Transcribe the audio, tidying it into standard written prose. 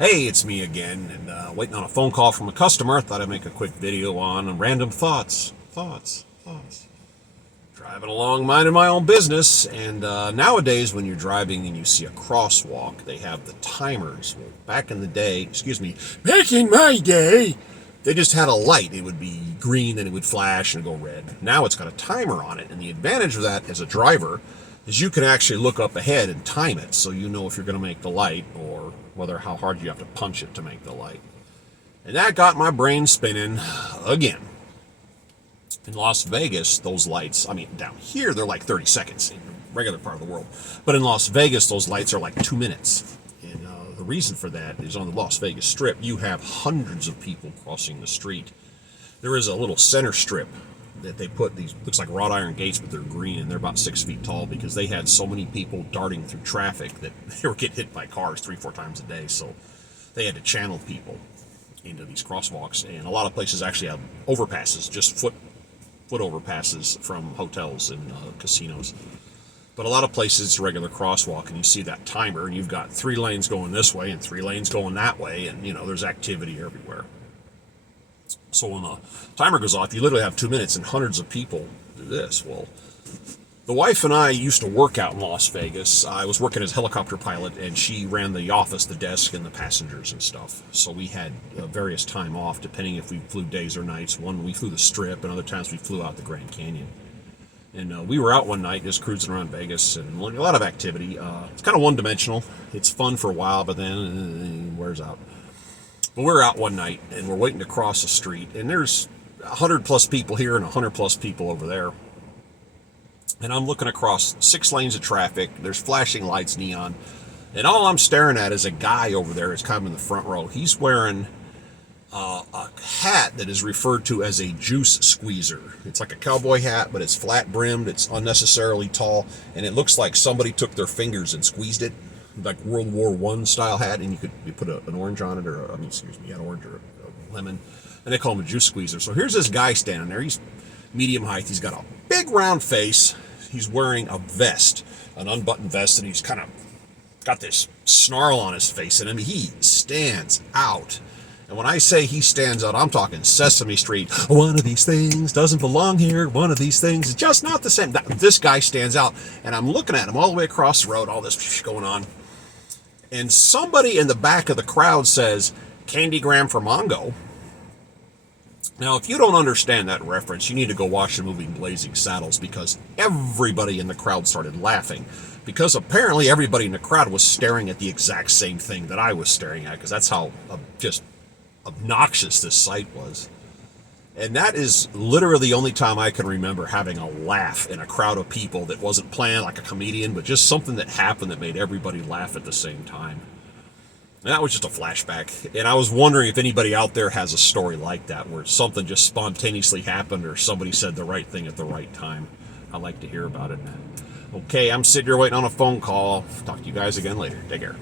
Hey, it's me again, and waiting on a phone call from a customer. Thought I'd make a quick video on random thoughts. Driving along, minding my own business, and nowadays when you're driving and you see a crosswalk, they have the timers. Well, back in the day, back in my day, they just had a light. It would be green, then it would flash and go red. Now it's got a timer on it, and the advantage of that as a driver is you can actually look up ahead and time it, so you know if you're going to make the light or how hard you have to punch it to make the light. And that got my brain spinning again. In Las Vegas, those lights, down here they're like 30 seconds in the regular part of the world. But in Las Vegas, those lights are like 2 minutes. And the reason for that is on the Las Vegas Strip, you have hundreds of people crossing the street. There is a little center strip that they put these, looks like wrought iron gates, but they're green and they're about 6 feet tall because they had so many people darting through traffic that they were getting hit by cars 3-4 times a day. So they had to channel people into these crosswalks, and a lot of places actually have overpasses, just foot overpasses from hotels and casinos. But a lot of places it's a regular crosswalk, and you see that timer, and you've got 3 lanes going this way and 3 lanes going that way, and there's activity everywhere. So when the timer goes off, you literally have 2 minutes and hundreds of people do this. Well, the wife and I used to work out in Las Vegas. I was working as a helicopter pilot, and she ran the office, the desk, and the passengers and stuff. So we had various time off, depending if we flew days or nights. One, we flew the Strip, and other times we flew out the Grand Canyon. And we were out one night just cruising around Vegas, and a lot of activity. It's kind of one-dimensional. It's fun for a while, but then it wears out. But we're out one night, and we're waiting to cross the street, and there's 100 plus people here and 100 plus people over there. And I'm looking across 6 lanes of traffic. There's flashing lights, neon, and all I'm staring at is a guy over there. It's kind of in the front row. He's wearing a hat that is referred to as a juice squeezer. It's like a cowboy hat, but it's flat brimmed. It's unnecessarily tall, and it looks like somebody took their fingers and squeezed it, like World War I style hat, and you put an orange on it, or an orange or a lemon, and they call him a juice squeezer. So here's this guy standing there. He's medium height. He's got a big round face. He's wearing a vest, an unbuttoned vest, and he's kind of got this snarl on his face, and he stands out. And when I say he stands out, I'm talking Sesame Street. One of these things doesn't belong here. One of these things is just not the same. This guy stands out, and I'm looking at him all the way across the road, all this going on. And somebody in the back of the crowd says, "Candygram for Mongo." Now, if you don't understand that reference, you need to go watch the movie Blazing Saddles, because everybody in the crowd started laughing, because apparently everybody in the crowd was staring at the exact same thing that I was staring at, because that's how just obnoxious this sight was. And that is literally the only time I can remember having a laugh in a crowd of people that wasn't planned like a comedian, but just something that happened that made everybody laugh at the same time. And that was just a flashback. And I was wondering if anybody out there has a story like that, where something just spontaneously happened or somebody said the right thing at the right time. I'd like to hear about it. Okay, I'm sitting here waiting on a phone call. Talk to you guys again later. Take care.